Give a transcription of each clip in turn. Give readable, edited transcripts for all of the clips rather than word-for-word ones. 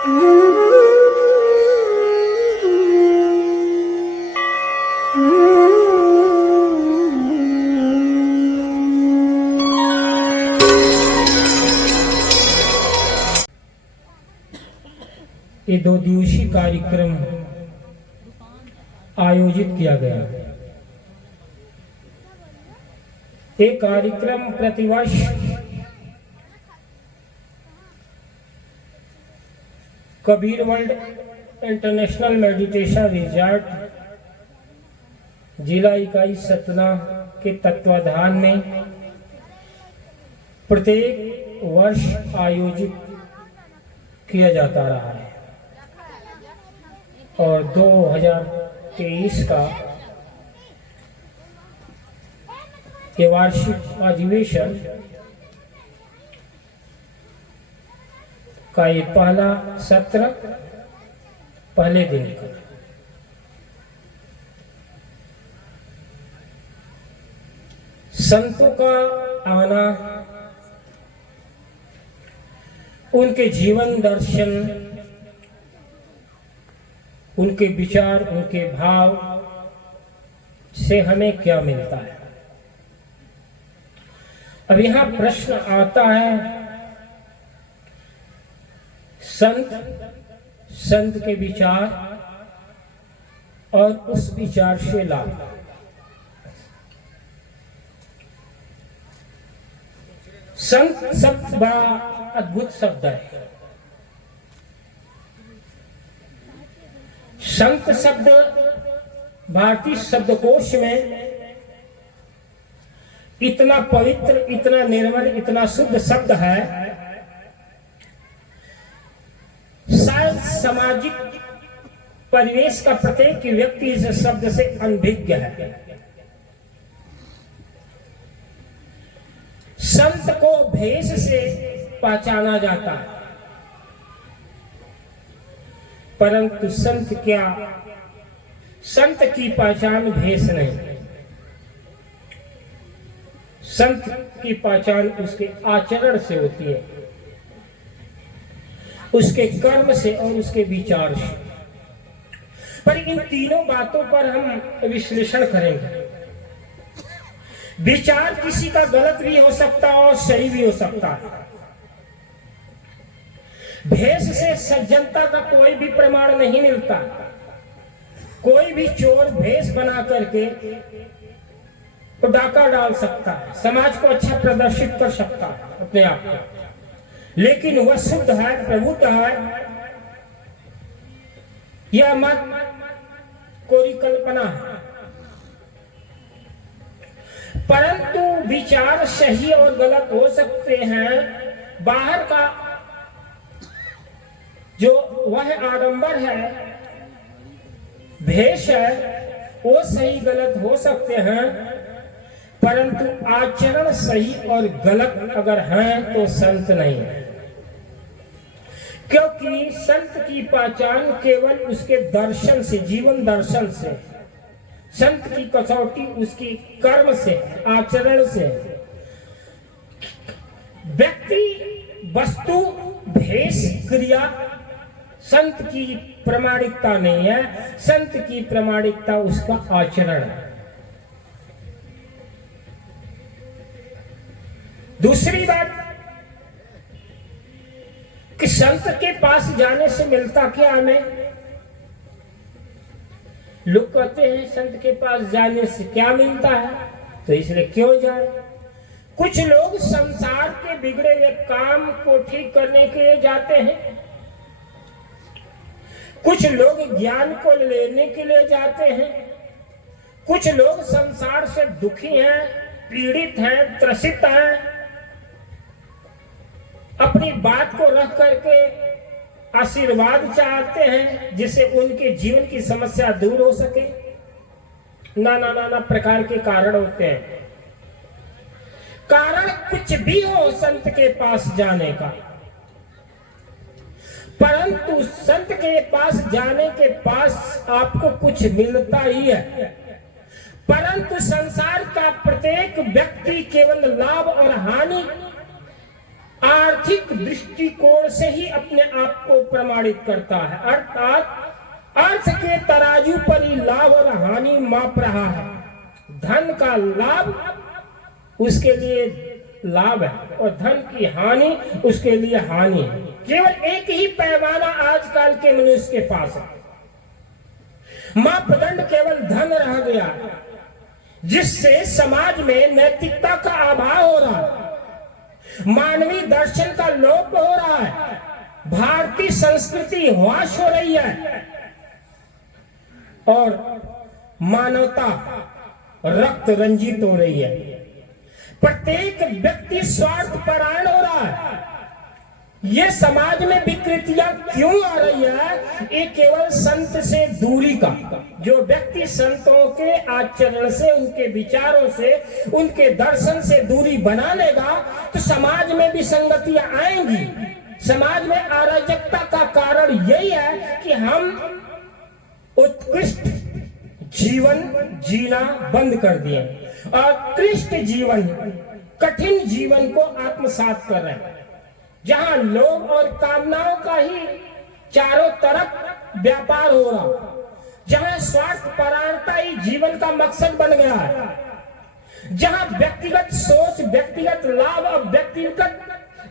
ये 2 दिवसीय कार्यक्रम आयोजित किया गया। ये कार्यक्रम प्रतिवर्ष Kabir world international meditation resort जिला इकाई सतना के तत्वाधान में प्रत्येक वर्ष आयोजित किया जाता रहा है और 2023 का ये वार्षिक अधिवेशन का ये पहला सत्र पहले दिन का। संतों का आना, उनके जीवन दर्शन, उनके विचार, उनके भाव से हमें क्या मिलता है। अब यहां प्रश्न आता है, संत के विचार और उस विचार से लाभ। संत शब्द बड़ा अद्भुत शब्द है। संत शब्द भारतीय शब्दकोश में इतना पवित्र, इतना निर्मल, इतना शुद्ध शब्द है, शायद सामाजिक परिवेश का प्रत्येक व्यक्ति इस शब्द से अनभिज्ञ है। संत को भेष से पहचाना जाता है, परंतु संत क्या, संत की पहचान भेष नहीं। संत की पहचान उसके आचरण से होती है, उसके कर्म से और उसके विचार से। पर इन तीनों बातों पर हम विश्लेषण करेंगे। विचार किसी का गलत भी हो सकता है और सही भी हो सकता है। भेष से सज्जनता का कोई भी प्रमाण नहीं मिलता। कोई भी चोर भेष बना करके तो डाका डाल सकता है, समाज को अच्छा प्रदर्शित कर सकता है अपने आप को, लेकिन वह शुद्ध है, प्रभुत्व है, यह मत कोई कल्पना है। परंतु विचार सही और गलत हो सकते हैं। बाहर का जो वह आडंबर है, भेष है, वो सही गलत हो सकते हैं, परंतु आचरण सही और गलत अगर हैं तो संत नहीं है। क्योंकि संत की पहचान केवल उसके दर्शन से, जीवन दर्शन से, संत की कसौटी उसकी कर्म से, आचरण से। व्यक्ति, वस्तु, भेष, क्रिया संत की प्रामाणिकता नहीं है। संत की प्रामाणिकता उसका आचरण है। दूसरी बात कि संत के पास जाने से मिलता क्या हमें। लोग कहते हैं संत के पास जाने से क्या मिलता है, तो इसलिए क्यों जाए। कुछ लोग संसार के बिगड़े हुए काम को ठीक करने के लिए जाते हैं, कुछ लोग ज्ञान को लेने के लिए जाते हैं, कुछ लोग संसार से दुखी हैं, पीड़ित हैं, त्रसित हैं, अपनी बात को रख करके आशीर्वाद चाहते हैं जिससे उनके जीवन की समस्या दूर हो सके। नाना प्रकार के कारण होते हैं। कारण कुछ भी हो संत के पास जाने का, परंतु संत के पास जाने के पास आपको कुछ मिलता ही है। परंतु संसार का प्रत्येक व्यक्ति केवल लाभ और हानि आर्थिक दृष्टिकोण से ही अपने आप को प्रमाणित करता है, अर्थात अर्थ के तराजू पर ही लाभ और हानि माप रहा है। धन का लाभ उसके लिए लाभ है और धन की हानि उसके लिए हानि है। केवल एक ही पैमाना आजकल के मनुष्य के पास है, मापदंड केवल धन रह गया, जिससे समाज में नैतिकता का अभाव हो रहा है, मानवीय दर्शन का लोप हो रहा है, भारतीय संस्कृति ह्रास हो रही है और मानवता रक्त रंजित हो रही है। प्रत्येक व्यक्ति स्वार्थ परायण हो रहा है। ये समाज में विकृतियां क्यों आ रही है? ये केवल संत से दूरी का, जो व्यक्ति संतों के आचरण से, उनके विचारों से, उनके दर्शन से दूरी बना लेगा तो समाज में विसंगतियां आएंगी। समाज में अराजकता का कारण यही है कि हम उत्कृष्ट जीवन जीना बंद कर दिए और कृष्ट जीवन, कठिन जीवन को आत्मसात कर रहे हैं, जहां लोभ और कामनाओं का ही चारों तरफ व्यापार हो रहा, जहां स्वार्थ परायणता ही जीवन का मकसद बन गया है, जहां व्यक्तिगत सोच, व्यक्तिगत लाभ और व्यक्तिगत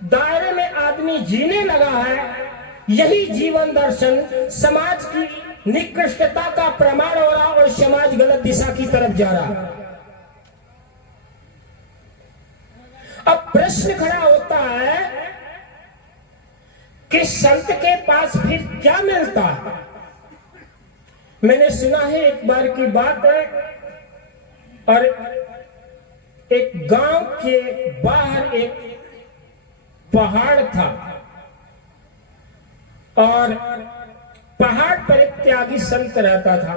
दायरे में आदमी जीने लगा है। यही जीवन दर्शन समाज की निकृष्टता का प्रमाण हो रहा और समाज गलत दिशा की तरफ जा रहा। अब प्रश्न खड़ा होता है कि संत के पास फिर क्या मिलता है? मैंने सुना है, एक बार की बात है, और एक गांव के बाहर एक पहाड़ था और पहाड़ पर एक त्यागी संत रहता था।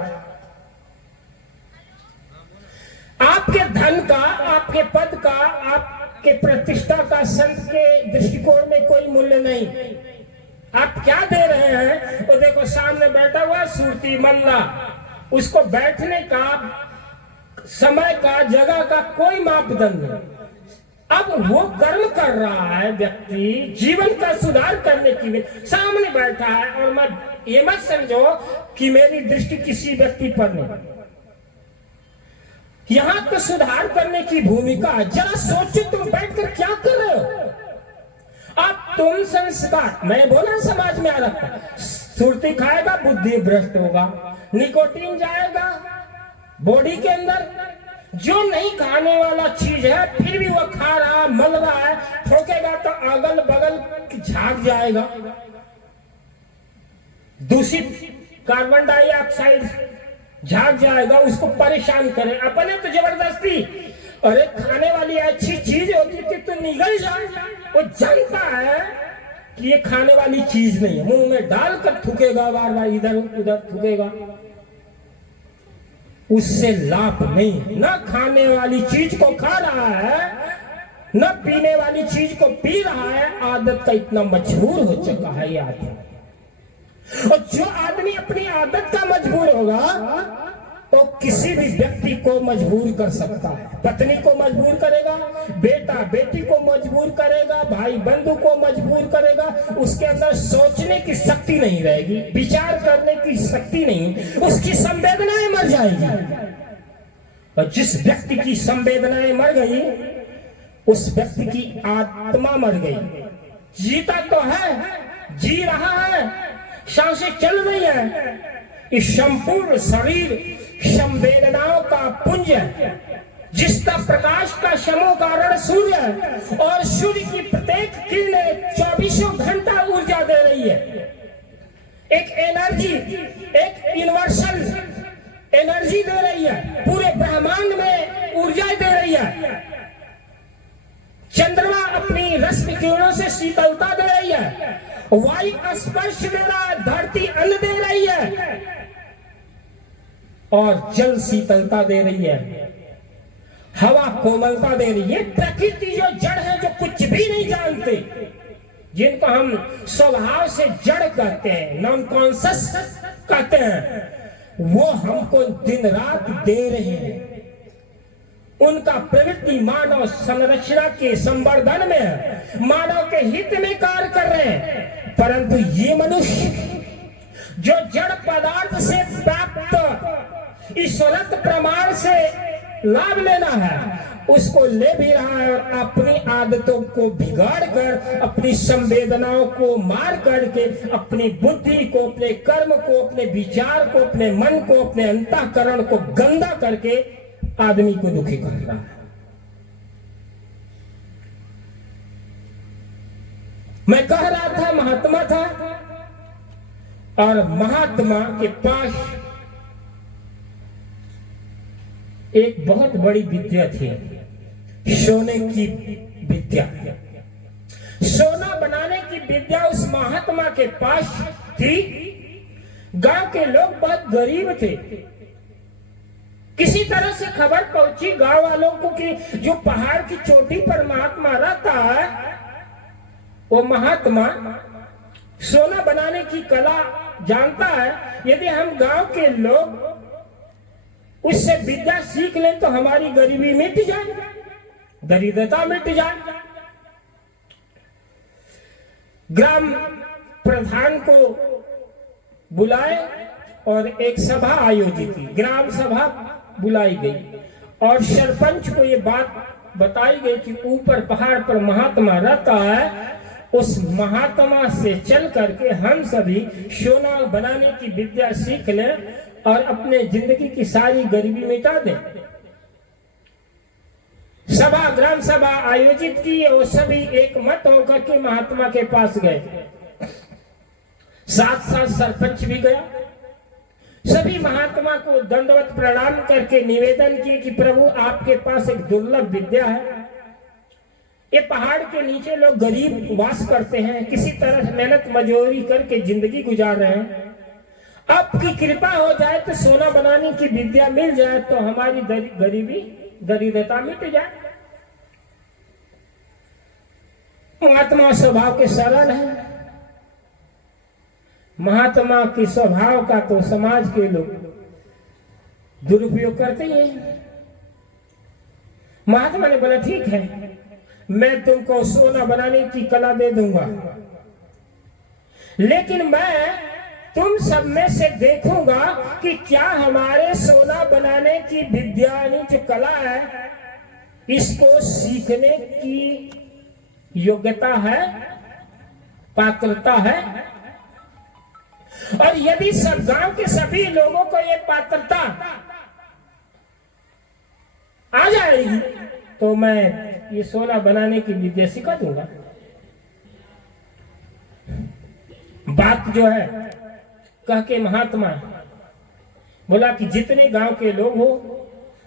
आपके धन का, आपके पद का, आपके प्रतिष्ठा का संत के दृष्टिकोण में कोई मूल्य नहीं। आप क्या दे रहे हैं? वो देखो सामने बैठा हुआ सुरती मल्ला, उसको बैठने का, समय का, जगह का कोई मापदंड नहीं। अब वो कर्म कर रहा है व्यक्ति, जीवन का सुधार करने के लिए सामने बैठा है, और मैं ये मत समझो कि मेरी दृष्टि किसी व्यक्ति पर नहीं, यहां तो सुधार करने की भूमिका है। जरा सोचो, तुम बैठकर क्या कर रहे हो? अब तुम संस्कार, मैं बोला समाज में आ रखा, सुरती खाएगा बुद्धि भ्रष्ट होगा, निकोटीन जाएगा बॉडी के अंदर, जो नहीं खाने वाला चीज है फिर भी वो खा रहा, मल रहा है, ठोकेगा तो अगल बगल झाग जाएगा, दूषित कार्बन डाइऑक्साइड झाग जाएगा, उसको परेशान करे। अपने तो जबरदस्ती, अरे खाने वाली अच्छी चीज होती थी तो निगल जाए, वो जानता है कि ये खाने वाली चीज नहीं है, मुंह में डालकर थूकेगा, बार बार इधर उधर थूकेगा, उससे लाभ नहीं। न खाने वाली चीज को खा रहा है, न पीने वाली चीज को पी रहा है, आदत का इतना मजबूर हो चुका है ये आदमी। और जो आदमी अपनी आदत का मजबूर होगा तो किसी भी व्यक्ति को मजबूर कर सकता है। पत्नी को मजबूर करेगा, बेटा बेटी को मजबूर करेगा, भाई बंधु को मजबूर करेगा। उसके अंदर सोचने की शक्ति नहीं रहेगी, विचार करने की शक्ति नहीं, उसकी संवेदनाएं मर जाएगी। और जिस व्यक्ति की संवेदनाएं मर गई, उस व्यक्ति की आत्मा मर गई। जीता तो है, जी रहा है, सांसें चल रही है, इस संपूर्ण शरीर संवेदनाओं का पुंज है, जिसका प्रकाश का समूह कारण सूर्य है, और सूर्य की प्रत्येक किरण 24 घंटा ऊर्जा दे रही है। एक एनर्जी, एक यूनिवर्सल एनर्जी दे रही है, पूरे ब्रह्मांड में ऊर्जा दे रही है। चंद्रमा अपनी रश्मि किरणों से शीतलता दे रही है, वायु स्पर्श दे रहा है, धरती अन्न दे रही है, और जल शीतलता दे रही है, हवा कोमलता दे रही है। प्रकृति जो जड़ है, जो कुछ भी नहीं जानते, जिनको हम स्वभाव से जड़ कहते हैं, नॉन कॉन्शियस कहते हैं, वो हमको दिन रात दे रहे हैं। उनका प्रवृत्ति मानव संरचना के संवर्धन में है, मानव के हित में कार्य कर रहे हैं। परंतु ये मनुष्य जो जड़ पदार्थ से प्राप्त ईश्वरत्व प्रमाण से लाभ लेना है, उसको ले भी रहा है और अपनी आदतों को बिगाड़ कर, अपनी संवेदनाओं को मार करके, अपनी बुद्धि को, अपने कर्म को, अपने विचार को, अपने मन को, अपने अंतःकरण को गंदा करके आदमी को दुखी कर रहा है। मैं कह रहा था महात्मा था, और महात्मा के पास एक बहुत बड़ी विद्या थी, सोने की विद्या। सोना बनाने की विद्या उस महात्मा के पास थी। गांव के लोग बहुत गरीब थे। किसी तरह से खबर पहुंची गांव वालों को कि जो पहाड़ की चोटी पर महात्मा रहता है, वो महात्मा सोना बनाने की कला जानता है। यदि हम गांव के लोग उससे विद्या सीख लें तो हमारी गरीबी मिट जाए, दरिद्रता मिट जाए। ग्राम प्रधान को बुलाए और एक सभा आयोजित की, ग्राम सभा बुलाई गई और सरपंच को ये बात बताई गई कि ऊपर पहाड़ पर महात्मा रहता है, उस महात्मा से चल करके हम सभी सोना बनाने की विद्या सीख लें और अपने जिंदगी की सारी गरीबी मिटा दें। सभा, ग्राम सभा आयोजित की, वो सभी एक मत होकर के महात्मा के पास गए। साथ साथ सरपंच भी गया। सभी महात्मा को दंडवत प्रणाम करके निवेदन किए कि प्रभु आपके पास एक दुर्लभ विद्या है। ये पहाड़ के नीचे लोग गरीब वास करते हैं, किसी तरह मेहनत मजदूरी करके जिंदगी गुजार रहे हैं। आपकी कृपा हो जाए तो सोना बनाने की विद्या मिल जाए तो हमारी गरीबी, दरिद्रता मिट जाए। महात्मा स्वभाव के सरल है। महात्मा के स्वभाव का तो समाज के लोग दुरुपयोग करते ही हैं। महात्मा ने बोला ठीक है, मैं तुमको सोना बनाने की कला दे दूंगा, लेकिन मैं तुम सब में से देखूंगा कि क्या हमारे सोना बनाने की विद्या जो कला है, इसको सीखने की योग्यता है, पात्रता है। और यदि सब गांव के सभी लोगों को ये पात्रता आ जाएगी तो मैं ये सोना बनाने की विद्या सिखा दूंगा। बात जो है कह के महात्मा बोला कि जितने गांव के लोग हो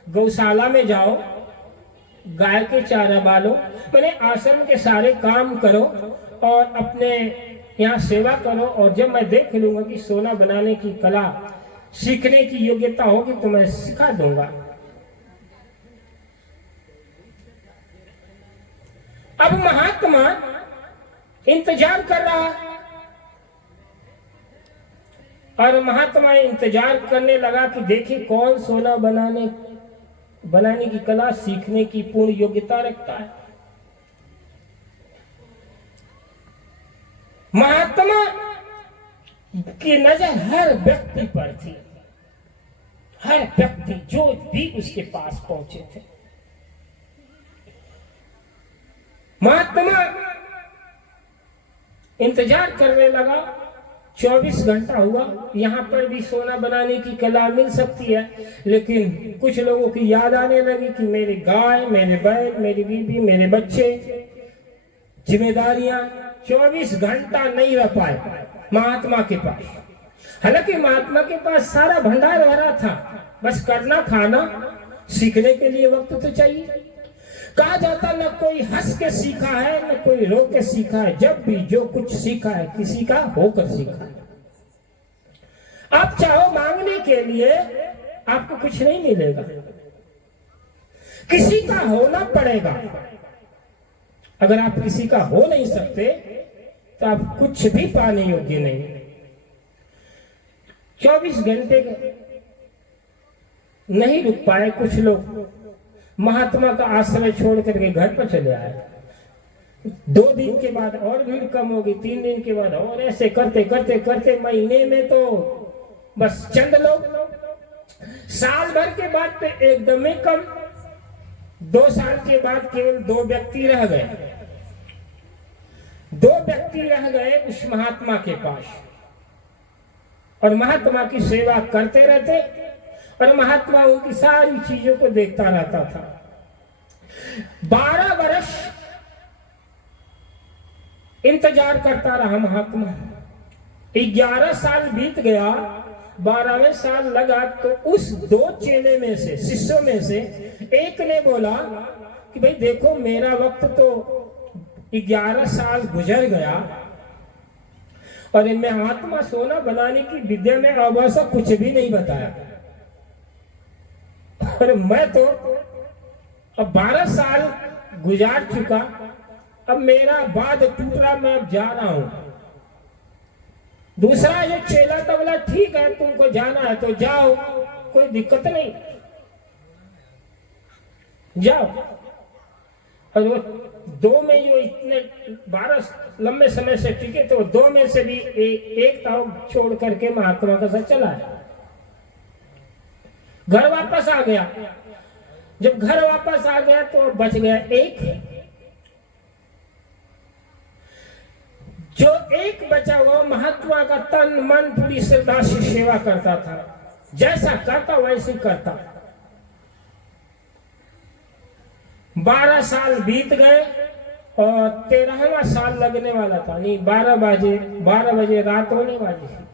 गौशाला में जाओ, गाय के चारा बालो, मैंने आश्रम के सारे काम करो और अपने यहाँ सेवा करो, और जब मैं देख लूंगा कि सोना बनाने की कला सीखने की योग्यता होगी तो मैं सिखा दूंगा। अब महात्मा इंतजार कर रहा और महात्मा इंतजार करने लगा कि देखिए कौन सोना बनाने की कला सीखने की पूर्ण योग्यता रखता है। महात्मा की नजर हर व्यक्ति पर थी, हर व्यक्ति जो भी उसके पास पहुंचे थे। महात्मा इंतजार करने लगा। 24 घंटा हुआ। यहाँ पर भी सोना बनाने की कला मिल सकती है, लेकिन कुछ लोगों की याद आने लगी कि मेरी गाय, मेरे बैल, मेरी बीवी, मेरे बच्चे, जिम्मेदारियां। 24 घंटा नहीं रह पाए महात्मा के पास। हालांकि महात्मा के पास सारा भंडार भरा था, बस करना खाना, सीखने के लिए वक्त तो चाहिए। कहा जाता न कोई हंस के सीखा है न कोई रो के सीखा है, जब भी जो कुछ सीखा है किसी का होकर सीखा है। आप चाहो मांगने के लिए आपको कुछ नहीं मिलेगा, किसी का होना पड़ेगा। अगर आप किसी का हो नहीं सकते तो आप कुछ भी पाने योग्य नहीं। 24 घंटे नहीं रुक पाए कुछ लोग, महात्मा का आश्रय छोड़ करके घर पर चले आए। 2 दिन के बाद और भीड़ कम होगी, 3 दिन के बाद और, ऐसे करते करते करते महीने में तो बस चंद लोग, साल भर के बाद तो एकदम ही कम, 2 साल के बाद केवल 2 व्यक्ति रह गए। 2 व्यक्ति रह गए उस महात्मा के पास और महात्मा की सेवा करते रहते और महात्मा उनकी सारी चीजों को देखता रहता था। 12 वर्ष इंतजार करता रहा महात्मा। 11 साल बीत गया, 12वें साल लगा तो उस 2 चेले में से, शिष्यों में से एक ने बोला कि भाई देखो, मेरा वक्त तो 11 साल गुजर गया और मैं आत्मा सोना बनाने की विद्या में अवश्य कुछ भी नहीं बताया, और मैं तो अब 12 साल गुजार चुका, अब मेरा बाद टूट रहा, मैं अब जा रहा हूं। दूसरा जो चेला था बोला ठीक है, तुमको जाना है तो जाओ, कोई दिक्कत नहीं, जाओ। और वो 2 में जो इतने 12 लंबे समय से टिके, तो 2 में से भी एक ताव छोड़ करके महात्मा का साथ चला है। घर वापस आ गया। जब घर वापस आ गया तो बच गया एक। जो एक बचा हुआ महात्मा का तन मन पूरी श्रद्धा से सेवा करता था, जैसा करता वैसे करता। 12 साल बीत गए और 13वां साल लगने वाला था, नहीं 12 बजे रात होने वाली थी।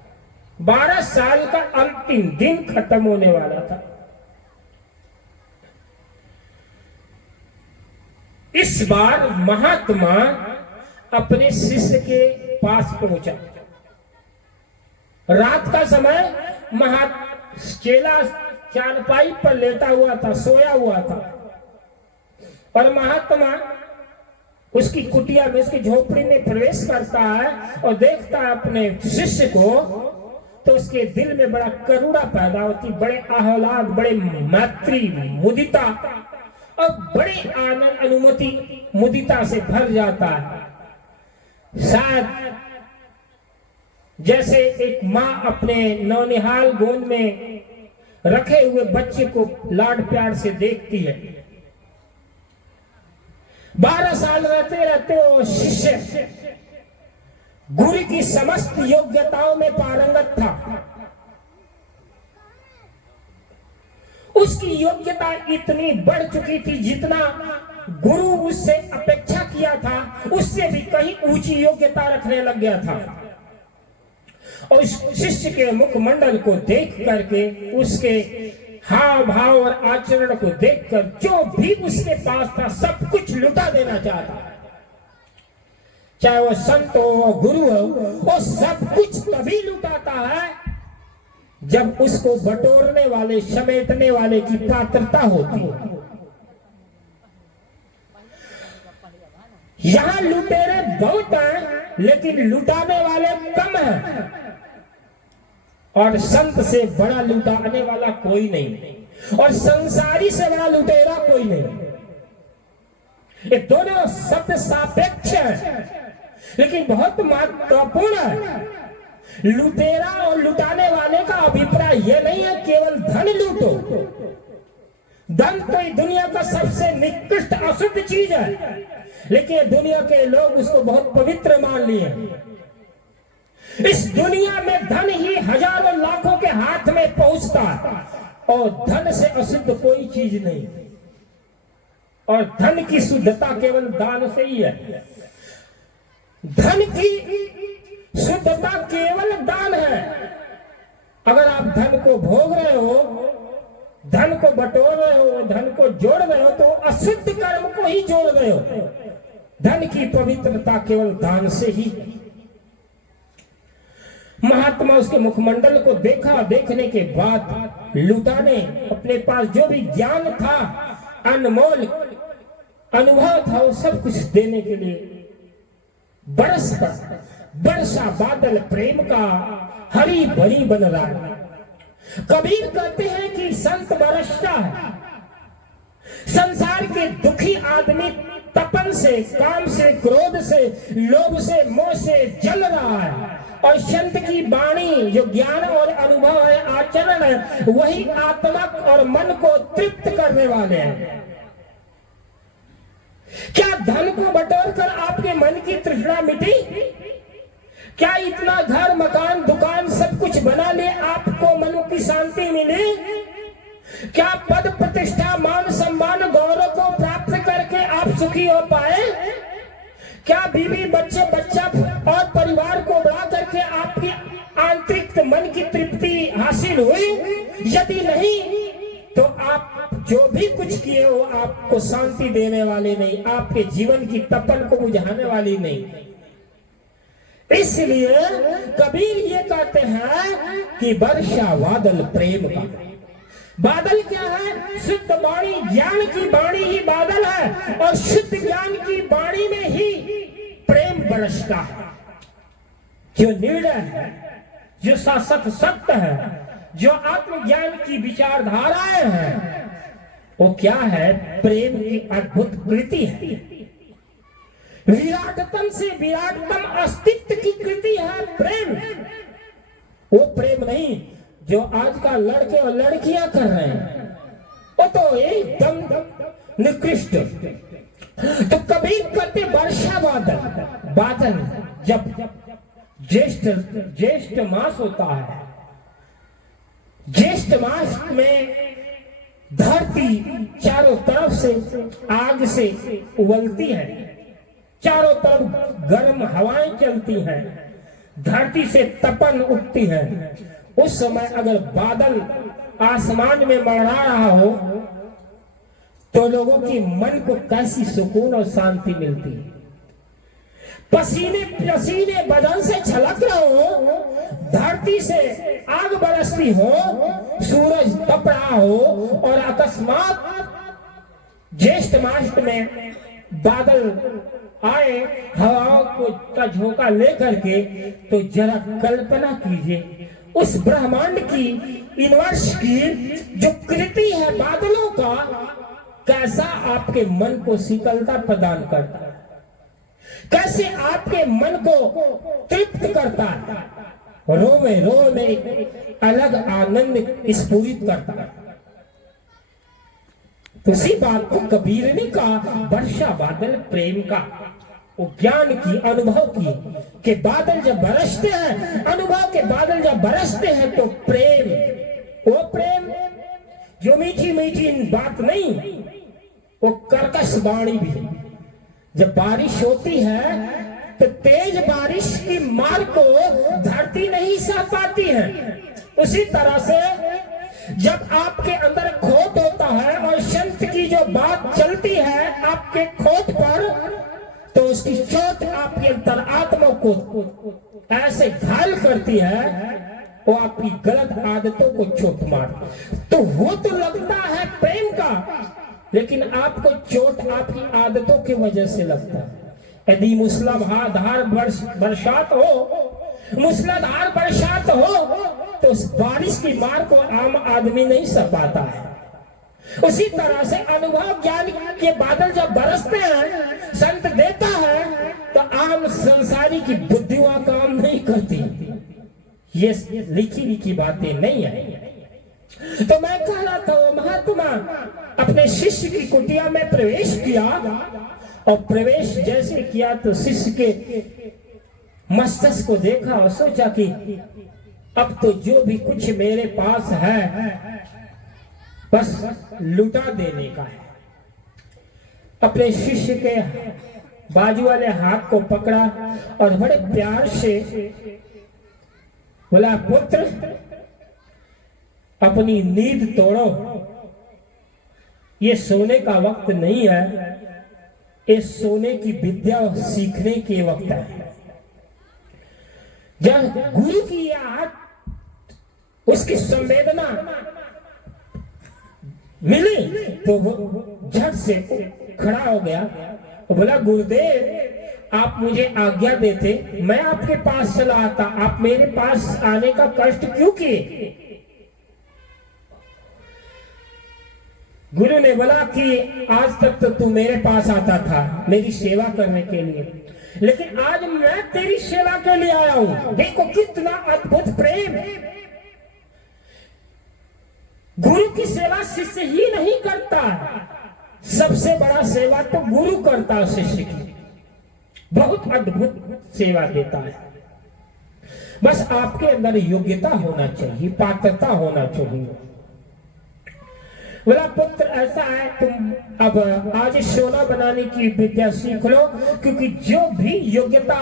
12 साल का अंतिम दिन खत्म होने वाला था। इस बार महात्मा अपने शिष्य के पास पहुंचा। रात का समय, चेला चारपाई पर लेटा हुआ था, सोया हुआ था, और महात्मा उसकी कुटिया में, उसकी झोपड़ी में प्रवेश करता है और देखता है अपने शिष्य को, तो उसके दिल में बड़ा करुणा पैदा होती, बड़े आह्लाद, बड़े मैत्री, मुदिता और बड़े आनंद, अनुमति, मुदिता से भर जाता है। शायद जैसे एक माँ अपने नौनिहाल गोद में रखे हुए बच्चे को लाड प्यार से देखती है। 12 साल रहते रहते वो शिष्य गुरु की समस्त योग्यताओं में पारंगत था। उसकी योग्यता इतनी बढ़ चुकी थी, जितना गुरु उससे अपेक्षा किया था उससे भी कहीं ऊंची योग्यता रखने लग गया था। और इस शिष्य के मुखमंडल को देख करके, उसके हाव भाव और आचरण को देखकर, जो भी उसके पास था सब कुछ लुटा देना चाहता। चाहे वो संत हो, गुरु हो, वो सब कुछ तभी लुटाता है जब उसको बटोरने वाले, समेटने वाले की पात्रता होती है। यहां लुटेरे बहुत हैं, लेकिन लुटाने वाले कम हैं, और संत से बड़ा लुटाने वाला कोई नहीं, और संसारी से बड़ा लुटेरा कोई नहीं। ये दोनों शब्द सापेक्ष हैं, लेकिन बहुत महत्वपूर्ण है। लुटेरा और लुटाने वाले का अभिप्राय यह नहीं है केवल धन लूटो। धन तो दुनिया का सबसे निकृष्ट अशुद्ध चीज है, लेकिन दुनिया के लोग उसको बहुत पवित्र मान लिए। इस दुनिया में धन ही हजारों लाखों के हाथ में पहुंचता है, और धन से अशुद्ध कोई चीज नहीं, और धन की शुद्धता केवल दान से ही है। धन की शुद्धता केवल दान है। अगर आप धन को भोग रहे हो, धन को बटोर रहे हो, धन को जोड़ रहे हो, तो अशुद्ध कर्म को ही जोड़ रहे हो। धन की पवित्रता केवल दान से ही। महात्मा उसके मुखमंडल को देखा, देखने के बाद लुटाने, अपने पास जो भी ज्ञान था, अनमोल अनुभव था, वो सब कुछ देने के लिए बरस पर बरसा बादल प्रेम का हरी भरी बन रहा है। कबीर कहते हैं कि संत बरसता है, संसार के दुखी आदमी तपन से, काम से, क्रोध से, लोभ से, मोह से जल रहा है, और संत की वाणी जो ज्ञान और अनुभव है, आचरण है, वही आत्मा और मन को तृप्त करने वाले हैं। क्या धन को बटोर कर आपके मन की तृष्णा मिटी? क्या इतना घर, मकान, दुकान सब कुछ बना ले आपको मन की शांति मिली? क्या पद, प्रतिष्ठा, मान, सम्मान, गौरव को प्राप्त करके आप सुखी हो पाए? क्या बीवी, बच्चे, बच्चा और परिवार को बढ़ा करके आपकी आंतरिक मन की तृप्ति हासिल हुई? यदि नहीं तो आप जो भी कुछ किए हो आपको शांति देने वाले नहीं, आपके जीवन की तपन को बुझाने वाली नहीं। इसलिए कबीर ये कहते हैं कि वर्षा बादल प्रेम का। बादल क्या है? शुद्ध वाणी, ज्ञान की वाणी ही बादल है, और शुद्ध ज्ञान की वाणी में ही प्रेम बरसता है। जो निर्णय है, जो शाश्वत सत्य है, जो आत्मज्ञान की विचारधाराएं हैं, वो क्या है? प्रेम की अद्भुत कृति है। विराटतम से विराटतम अस्तित्व की कृति है प्रेम। वो प्रेम नहीं जो आज का लड़के और लड़कियां कर रहे हैं, वो तो एकदम निकृष्ट। तो कभी कहते वर्षा बादल, बादल जब ज्येष्ठ मास होता है, ज्येष्ठ मास में धरती चारों तरफ से आग से उबलती है, चारों तरफ गर्म हवाएं चलती हैं, धरती से तपन उठती है। उस समय अगर बादल आसमान में मंडरा रहा हो तो लोगों की मन को कैसी सुकून और शांति मिलती है। पसीने पसीने बदन से छलक रहे हो, धरती से आग बरसती हो, सूरज तप रहा हो, और अकस्मात ज्येष्ठ मास में बादल आए हवाओं को का झोंका लेकर के, तो जरा कल्पना कीजिए उस ब्रह्मांड की, यूनिवर्स की जो कृति है बादलों का, कैसा आपके मन को शीतलता प्रदान करता है, कैसे आपके मन को तृप्त करता है, रोमे रोमे एक अलग आनंद स्फुरित करता है। तो उसी बात को कबीर ने कहा वर्षा बादल प्रेम का, वो ज्ञान की, अनुभव की, कि बादल जब बरसते हैं, अनुभव के बादल जब बरसते हैं तो प्रेम, वो प्रेम जो मीठी मीठी बात नहीं, वो कर्कश वाणी भी। जब बारिश होती है तो तेज बारिश की मार को धरती नहीं सह पाती है। उसी तरह से जब आपके अंदर खोट होता है और संत की जो बात चलती है आपके खोट पर, तो उसकी चोट आपके अंतरात्मा को ऐसे घायल करती है, वो आपकी गलत आदतों को चोट मारती। तो वो तो लगता है प्रेम का, लेकिन आपको चोट आपकी आदतों की वजह से लगता है। यदि मूसलाधार बरसात हो, मूसलाधार बरसात हो, तो उस बारिश की मार को आम आदमी नहीं सह पाता है। उसी तरह से अनुभव ज्ञान के बादल जब बरसते हैं, संत देता है, तो आम संसारी की बुद्धियां काम नहीं करती। ये लिखी लिखी बातें नहीं है। तो मैं कह रहा था वो महात्मा अपने शिष्य की कुटिया में प्रवेश किया, और प्रवेश जैसे किया तो शिष्य के मस्तिष्क को देखा और सोचा कि अब तो जो भी कुछ मेरे पास है बस लुटा देने का है। अपने शिष्य के बाजू वाले हाथ को पकड़ा और बड़े प्यार से बोला, पुत्र अपनी नींद तोड़ो, ये सोने का वक्त नहीं है, ये सोने की विद्या सीखने के वक्त है। जब गुरु की याद, उसकी संवेदना मिली तो वो झट से खड़ा हो गया और बोला, गुरुदेव आप मुझे आज्ञा देते, मैं आपके पास चला आता, आप मेरे पास आने का कष्ट क्यों किए? गुरु ने बोला कि आज तक तो तू मेरे पास आता था मेरी सेवा करने के लिए, लेकिन आज मैं तेरी सेवा के लिए आया हूं। देखो कितना अद्भुत प्रेम। गुरु की सेवा शिष्य ही नहीं करता, सबसे बड़ा सेवा तो गुरु करता है शिष्य की। बहुत अद्भुत सेवा देता है। बस आपके अंदर योग्यता होना चाहिए, पात्रता होना चाहिए। बोला पुत्र ऐसा है, तुम अब आज सोना बनाने की विद्या सीख लो, क्योंकि जो भी योग्यता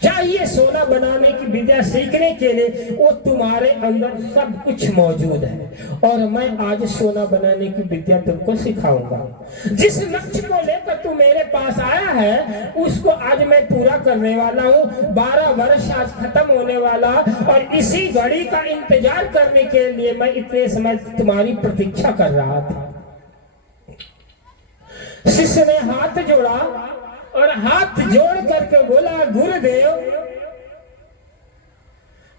चाहिए सोना बनाने की विद्या सीखने के लिए वो तुम्हारे अंदर सब कुछ मौजूद है। और मैं आज सोना बनाने की विद्या तुमको सिखाऊंगा। जिस लक्ष्य को लेकर तू मेरे पास आया है उसको आज मैं पूरा करने वाला हूँ। 12 वर्ष आज खत्म होने वाला और इसी घड़ी का इंतजार करने के लिए मैं इतने समय तुम्हारी प्रतीक्षा कर रहा था। शिष्य ने हाथ जोड़ा और हाथ जोड़ करके बोला, गुरुदेव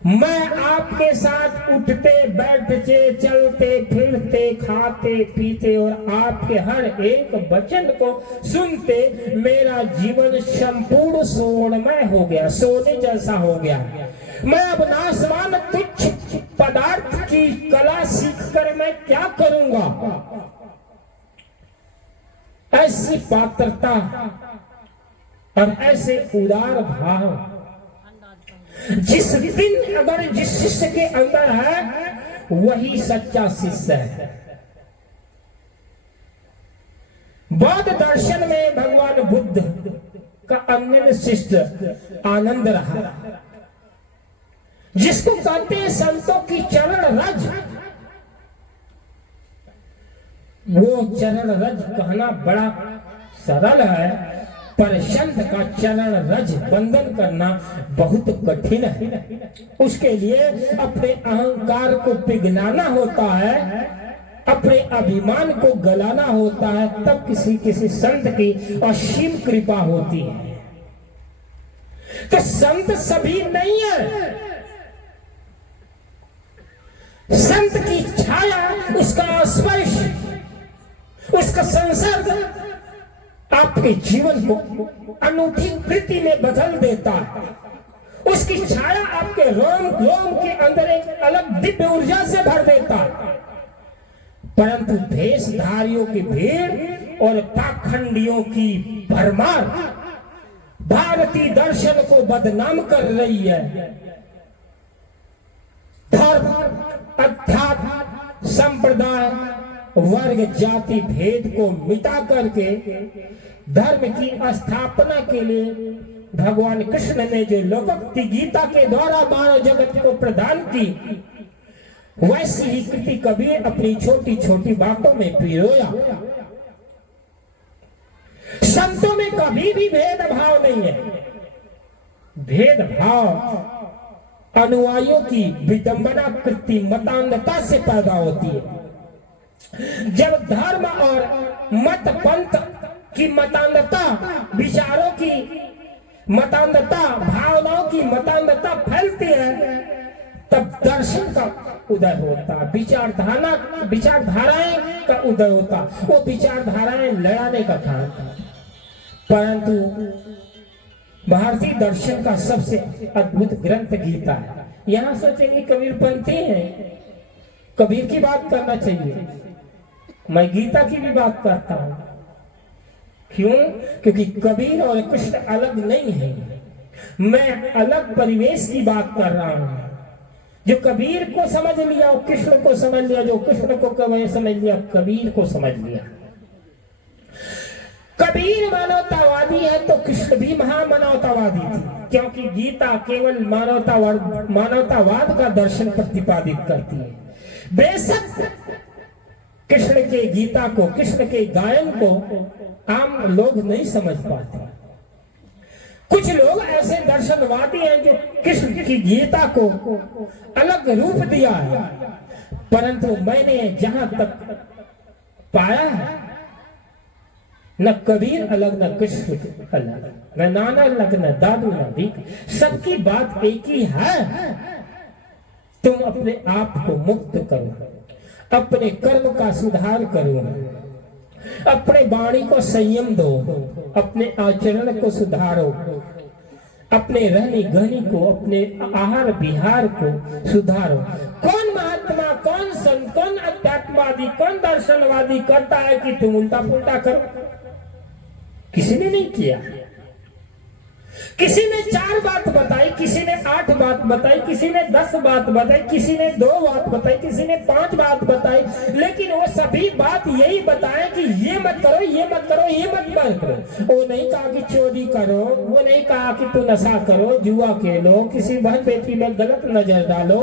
मैं आपके साथ उठते बैठते चलते फिरते खाते पीते और आपके हर एक वचन को सुनते मेरा जीवन संपूर्ण सोनमय हो गया, सोने जैसा हो गया। मैं अब नाशवान तुच्छ पदार्थ की कला सीखकर मैं क्या करूंगा। ऐसी पात्रता और ऐसे उदार भाव जिस दिन अगर जिस शिष्य के अंदर है वही सच्चा शिष्य है। बौद्ध दर्शन में भगवान बुद्ध का अन्य शिष्य आनंद रहा, जिसको कहते हैं संतों की चरण रज। वो चरण रज कहना बड़ा सरल है, पर संत का चरण रज बंधन करना बहुत कठिन है। उसके लिए अपने अहंकार को पिघलाना होता है, अपने अभिमान को गलाना होता है, तब किसी संत की असीम कृपा होती है। तो संत सभी नहीं है। संत की छाया, उसका स्पर्श, उसका संसर्ग आपके जीवन को अनूठी कृति में बदल देता है। उसकी छाया आपके रोम रोम के अंदर एक अलग दिव्य ऊर्जा से भर देता है। परंतु भेषधारियों की भीड़ और पाखंडियों की भरमार भारतीय दर्शन को बदनाम कर रही है। धर्म, अध्यात्म, संप्रदाय, वर्ग, जाति भेद को मिटा करके धर्म की स्थापना के लिए भगवान कृष्ण ने जो लोकोक्ति गीता के द्वारा मानव जगत को प्रदान की, वैसी ही कृति कबीर अपनी छोटी छोटी बातों में पिरोया। संतों में कभी भी भेदभाव नहीं है। भेदभाव अनुयायियों की विडंबना कृति मतान्धता से पैदा होती है। जब धर्म और मत पंथ की मतान्धता, विचारों की मतान्धता, भावनाओं की मतान्धता फैलती है, तब दर्शन का उदय होता, विचारधाराएं का उदय होता। वो विचारधाराएं लड़ाने का कारण था। परंतु भारतीय दर्शन का सबसे अद्भुत ग्रंथ गीता है। यहां सोचेंगे कबीरपंथी हैं, कबीर की बात करना चाहिए। मैं गीता की भी बात करता हूं। क्यों? क्योंकि कबीर और कृष्ण अलग नहीं है। मैं अलग परिवेश की बात कर रहा हूं। जो कबीर को समझ लिया वो कृष्ण को समझ लिया, जो कृष्ण को कबीर समझ लिया कबीर को समझ लिया। कबीर मानवतावादी है तो कृष्ण भी महामानवतावादी थी, क्योंकि गीता केवल मानवतावाद का दर्शन प्रतिपादित करती है। बेशक कृष्ण के गीता को, कृष्ण के गायन को आम लोग नहीं समझ पाते। कुछ लोग ऐसे दर्शनवादी हैं जो कृष्ण की गीता को अलग रूप दिया है, परंतु मैंने जहां तक पाया है, न कबीर अलग, न कृष्ण अलग, न नाना अलग, न दादू, न भीख, सबकी बात एक ही है। तुम अपने आप को मुक्त करो, अपने कर्म का सुधार करो, अपने वाणी को संयम दो, अपने आचरण को सुधारो, अपने रहनी गहनी को, अपने आहार विहार को सुधारो। कौन महात्मा, कौन संत, कौन अध्यात्मवादी, कौन दर्शनवादी करता है कि तुम उल्टा पुल्टा करो? किसी ने नहीं किया। किसी ने 4 बात बताई, किसी ने 8 बात बताई, किसी ने 10 बात बताई, किसी ने 2 बात बताई, किसी ने 5 बात बताई, लेकिन वो सभी बात यही बताए कि ये मत करो, ये मत करो, ये मत करो। वो नहीं कहा कि चोरी करो, वो नहीं कहा कि तू नशा करो, जुआ खेलो, किसी बहन बेटी में गलत नजर डालो,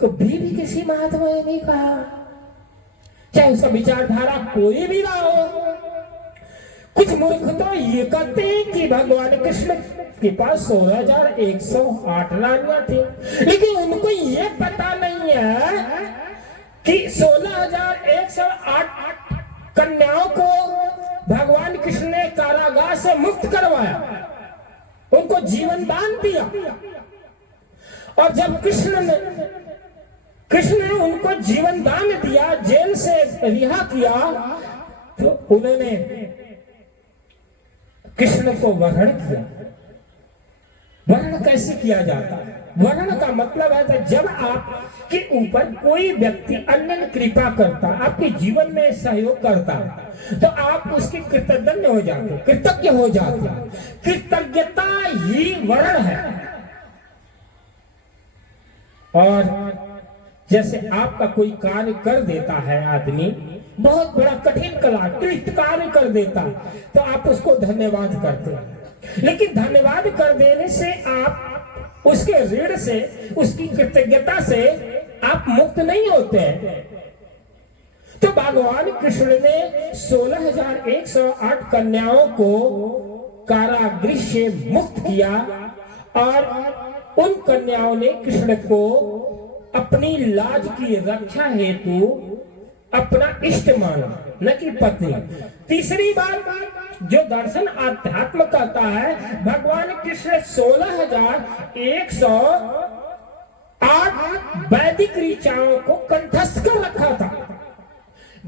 कभी भी किसी महात्मा ने नहीं कहा, चाहे उसका विचारधारा कोई भी ना हो। कुछ मूर्ख तो ये कहते हैं कि भगवान कृष्ण के पास 16,108 रानियां थी, लेकिन उनको ये पता नहीं है कि 16,108 कन्याओं को भगवान कृष्ण ने कारागार से मुक्त करवाया, उनको जीवन दान दिया। और जब कृष्ण ने उनको जीवन दान दिया, जेल से रिहा किया, तो उन्होंने कृष्ण को वरण किया। वरण कैसे किया जाता है? वरण का मतलब है जब आपके ऊपर कोई व्यक्ति अन्य कृपा करता, आपके जीवन में सहयोग करता, तो आप उसके कृतज्ञ हो जाते, कृतज्ञ हो जाते। कृतज्ञता ही वरण है। और जैसे आपका कोई कार्य कर देता है आदमी, बहुत बड़ा कठिन कला क्लिष्ट कार्य कर देता, तो आप उसको धन्यवाद करते हैं। लेकिन धन्यवाद कर देने से आप उसके ऋण से, उसकी कृतज्ञता से आप मुक्त नहीं होते हैं। तो भगवान कृष्ण ने 16,108 कन्याओं को कारागृह से मुक्त किया, और उन कन्याओं ने कृष्ण को अपनी लाज की रक्षा हेतु अपना इष्ट माना, न कि पत्नी। तीसरी बात जो दर्शन अध्यात्म कहता है, भगवान कृष्ण 16,108 वैदिक ऋचाओं को कंठस्थ कर रखा था।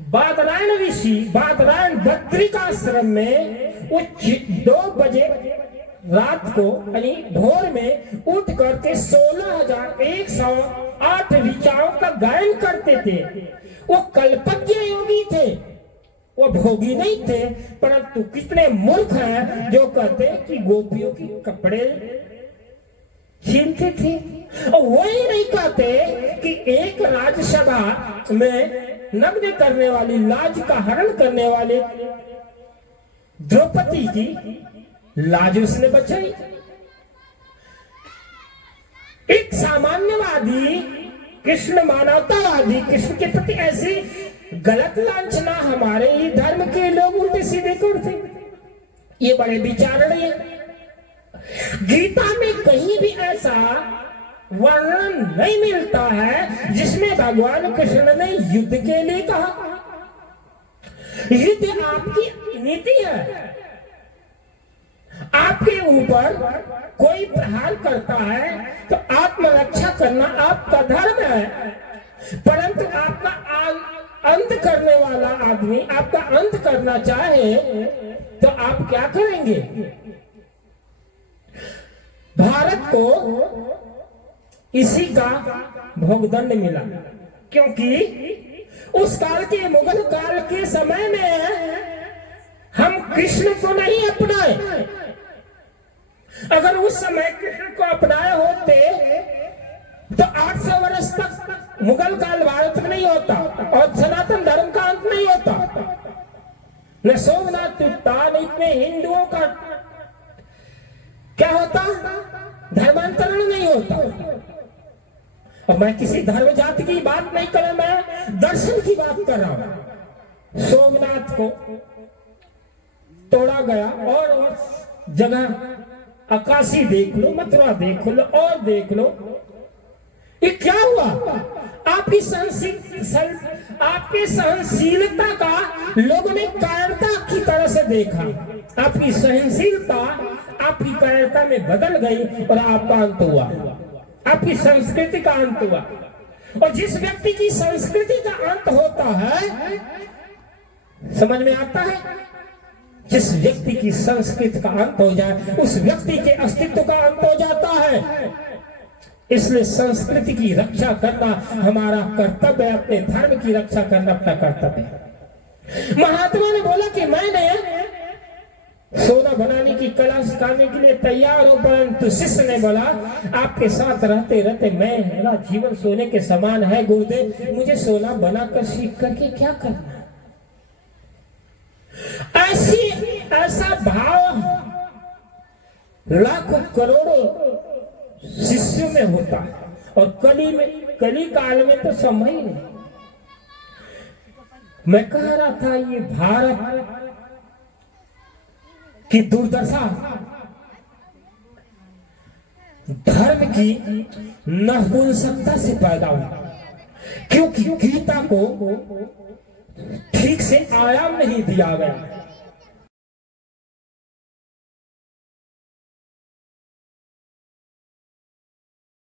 बादरायण ऋषि, बादरायण बद्रिकाश्रम में वो 2 बजे रात को यानी भोर में उठ करके 16,108 ऋचाओं का गायन करते थे। वो कल्पज्ञ योगी थे, वो भोगी नहीं थे। परंतु कितने मूर्ख हैं जो कहते हैं कि गोपियों के कपड़े छीनते थे। और वो ही नहीं कहते कि एक राज्यसभा में नग्न करने वाली, लाज का हरण करने वाले द्रौपदी की लाज उसने बचाई। एक सामान्यवादी, कृष्ण मानवतावादी, कृष्ण के प्रति ऐसी गलत लांछना हमारे ही धर्म के लोग उल्टे सीधे करते, ये बड़े विचारणीय है। गीता में कहीं भी ऐसा वर्णन नहीं मिलता है जिसमें भगवान कृष्ण ने युद्ध के लिए कहा। युद्ध आपकी नीति है। आपके ऊपर कोई प्रहार करता है तो आत्मरक्षा करना आपका धर्म है। परंतु आपका अंत करने वाला आदमी आपका अंत करना चाहे तो आप क्या करेंगे? भारत को इसी का भोगदंड मिला, क्योंकि उस काल के मुगल काल के समय में हम कृष्ण को नहीं अपनाए। अगर उस समय कृष्ण को अपनाए होते तो 800 वर्ष तक मुगल काल भारत में नहीं होता और सनातन धर्म का अंत नहीं होता, न सोमनाथ टूटता, न इतने हिंदुओं का क्या होता, धर्मांतरण नहीं होता। और मैं किसी धर्म जाति की बात नहीं कर रहा, मैं दर्शन की बात कर रहा हूं। सोमनाथ को तोड़ा गया और जगह अकाशी देख लो, मथुरा देख लो और देख लो, ये क्या हुआ? आपकी सहनशीलता का लोगों ने कायरता की तरह से देखा। आपकी सहनशीलता आपकी कायरता में बदल गई और आपका अंत हुआ, आपकी संस्कृति का अंत हुआ। और जिस व्यक्ति की संस्कृति का अंत होता है, समझ में आता है, जिस व्यक्ति की संस्कृति का अंत हो जाए उस व्यक्ति के अस्तित्व का अंत हो जाता है। इसलिए संस्कृति की रक्षा करना हमारा कर्तव्य है, अपने धर्म की रक्षा करना अपना कर्तव्य है। महात्मा ने बोला कि मैंने सोना बनाने की कला सिखाने के लिए तैयार हूं, परंतु शिष्य ने बोला आपके साथ रहते रहते मेरा जीवन सोने के समान है गुरुदेव, मुझे सोना बनाकर सीख करके क्या करना। ऐसा भाव लाखों करोड़ों शिष्यों में होता है, और कली काल में तो समय ही नहीं। मैं कह रहा था ये भारत की दुर्दशा धर्म की नपुंसकता से पैदा हुआ, क्योंकि गीता को ठीक से आयाम नहीं दिया गया।